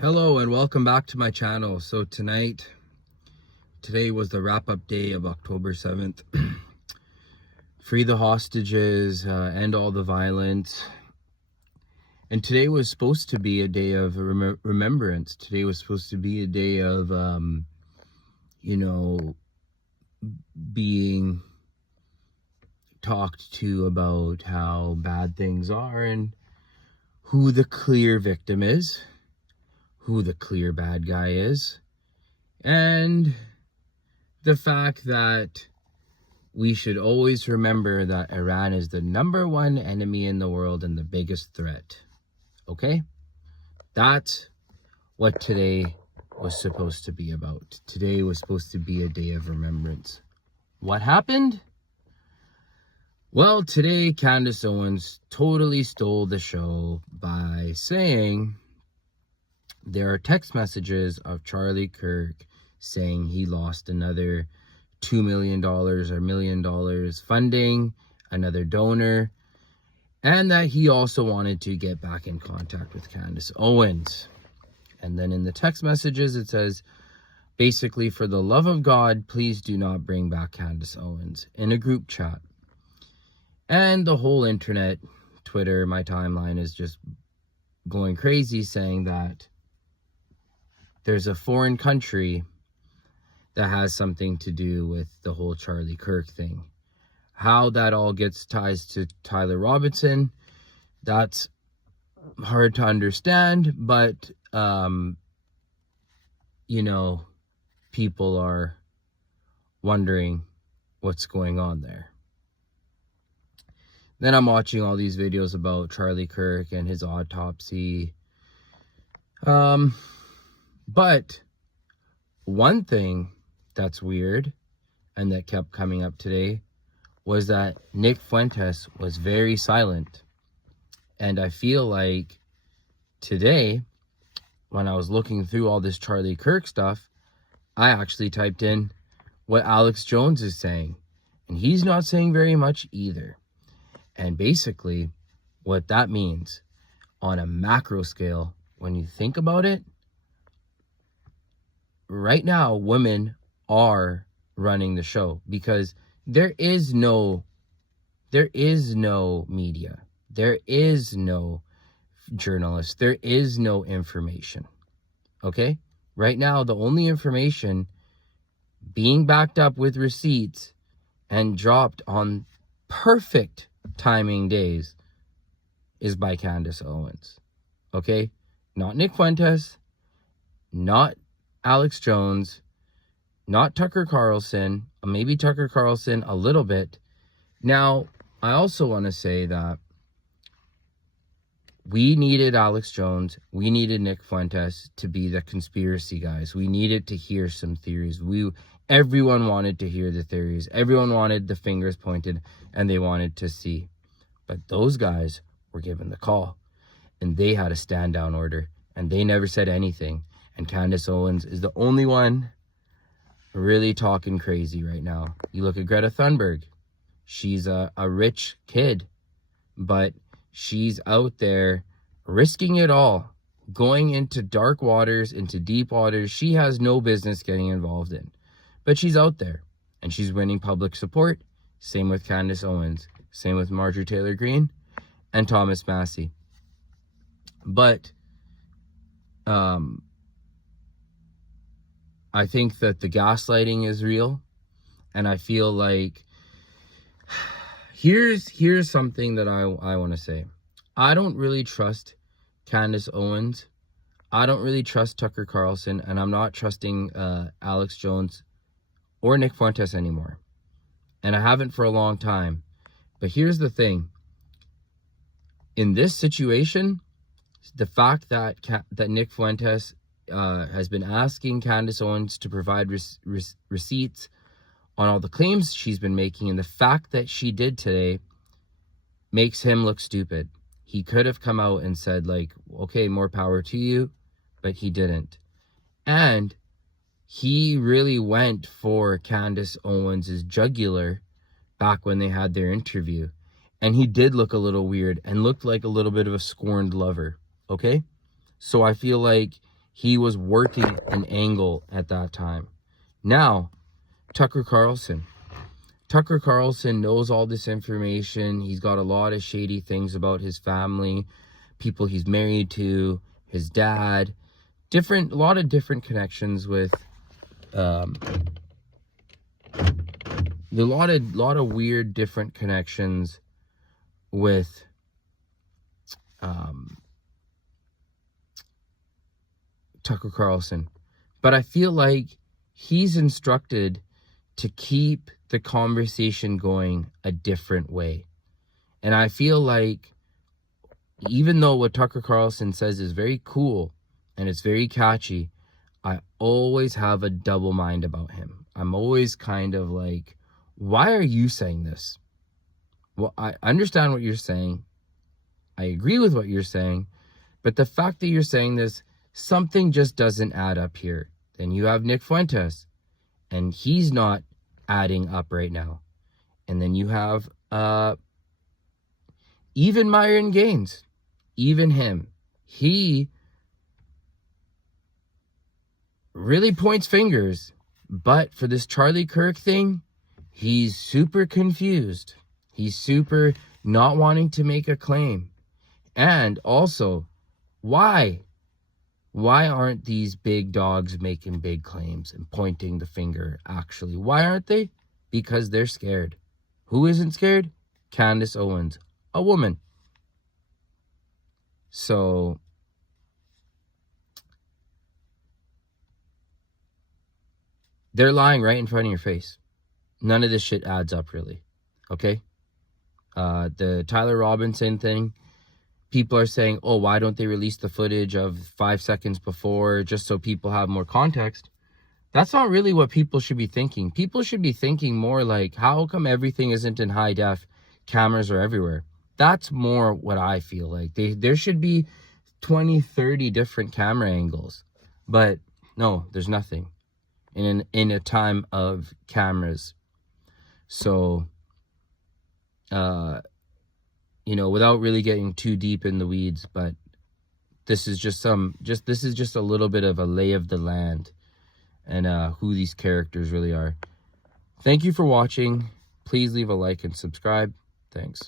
Hello and welcome back to my channel. So today was the wrap-up day of October 7th. Free the hostages, end all the violence. And today was supposed to be a day of remembrance. Today was supposed to be a day of, being talked to about how bad things are and who the clear victim is, who the clear bad guy is, and the fact that we should always remember that Iran is the #1 enemy in the world and the biggest threat. Okay? That's what today was supposed to be about. Today was supposed to be a day of remembrance. What happened? Well, today Candace Owens totally stole the show by saying there are text messages of Charlie Kirk saying he lost another $2 million or $1 million funding, another donor, and that he also wanted to get back in contact with Candace Owens. And then in the text messages, it says, basically, for the love of God, please do not bring back Candace Owens, in a group chat. And the whole internet, Twitter, my timeline is just going crazy saying that there's a foreign country that has something to do with the whole Charlie Kirk thing. How that all gets ties to Tyler Robinson, that's hard to understand, but, people are wondering what's going on there. Then I'm watching all these videos about Charlie Kirk and his autopsy. But one thing that's weird and that kept coming up today was that Nick Fuentes was very silent. And I feel like today, when I was looking through all this Charlie Kirk stuff, I actually typed in what Alex Jones is saying. And he's not saying very much either. And basically, what that means on a macro scale, when you think about it, right now, women are running the show because there is no media. There is no journalist. There is no information. Okay? Right now, the only information being backed up with receipts and dropped on perfect timing days is by Candace Owens. Okay? Not Nick Fuentes, not Alex Jones, not Tucker Carlson, maybe Tucker Carlson a little bit. Now, I also want to say that we needed Alex Jones, we needed Nick Fuentes to be the conspiracy guys. We needed to hear some theories. Everyone wanted to hear the theories. Everyone wanted the fingers pointed, and they wanted to see. But those guys were given the call, and they had a stand-down order, and they never said anything. And Candace Owens is the only one really talking crazy right now. You look at Greta Thunberg. She's a rich kid, but she's out there risking it all, going into dark waters, into deep waters she has no business getting involved in. But she's out there, and she's winning public support. Same with Candace Owens. Same with Marjorie Taylor Greene and Thomas Massey. But I think that the gaslighting is real, and I feel like here's something that I want to say. I don't really trust Candace Owens. I don't really trust Tucker Carlson, and I'm not trusting Alex Jones or Nick Fuentes anymore. And I haven't for a long time. But here's the thing. In this situation, the fact that Nick Fuentes has been asking Candace Owens to provide receipts on all the claims she's been making, and the fact that she did today makes him look stupid. He could have come out and said, like, okay, more power to you, but he didn't. And he really went for Candace Owens' jugular back when they had their interview. And he did look a little weird and looked like a little bit of a scorned lover, okay? So I feel like He was working an angle at that time. Now, Tucker Carlson. Tucker Carlson knows all this information. He's got a lot of shady things about his family, people he's married to, his dad, a lot of different connections with, a lot of weird different connections with Tucker Carlson. But I feel like he's instructed to keep the conversation going a different way. And I feel like even though what Tucker Carlson says is very cool and it's very catchy, I always have a double mind about him. I'm always kind of like, why are you saying this? Well, I understand what you're saying. I agree with what you're saying. But the fact that you're saying this, something just doesn't add up here. Then you have Nick Fuentes, and he's not adding up right now. And then you have even Myron Gaines, even him. He really points fingers, but for this Charlie Kirk thing, he's super confused. He's super not wanting to make a claim. And also, why? Why aren't these big dogs making big claims and pointing the finger, actually? Why aren't they? Because they're scared. Who isn't scared? Candace Owens, a woman. So, they're lying right in front of your face. None of this shit adds up, really. Okay? The Tyler Robinson thing, people are saying, oh, why don't they release the footage of 5 seconds before just so people have more context? That's not really what people should be thinking. People should be thinking more like, how come everything isn't in high def? Cameras are everywhere. That's more what I feel like. There should be 20, 30 different camera angles. But no, there's nothing in a time of cameras. So, without really getting too deep in the weeds, but this is just a little bit of a lay of the land and who these characters really are. Thank you for watching. Please leave a like and subscribe. Thanks.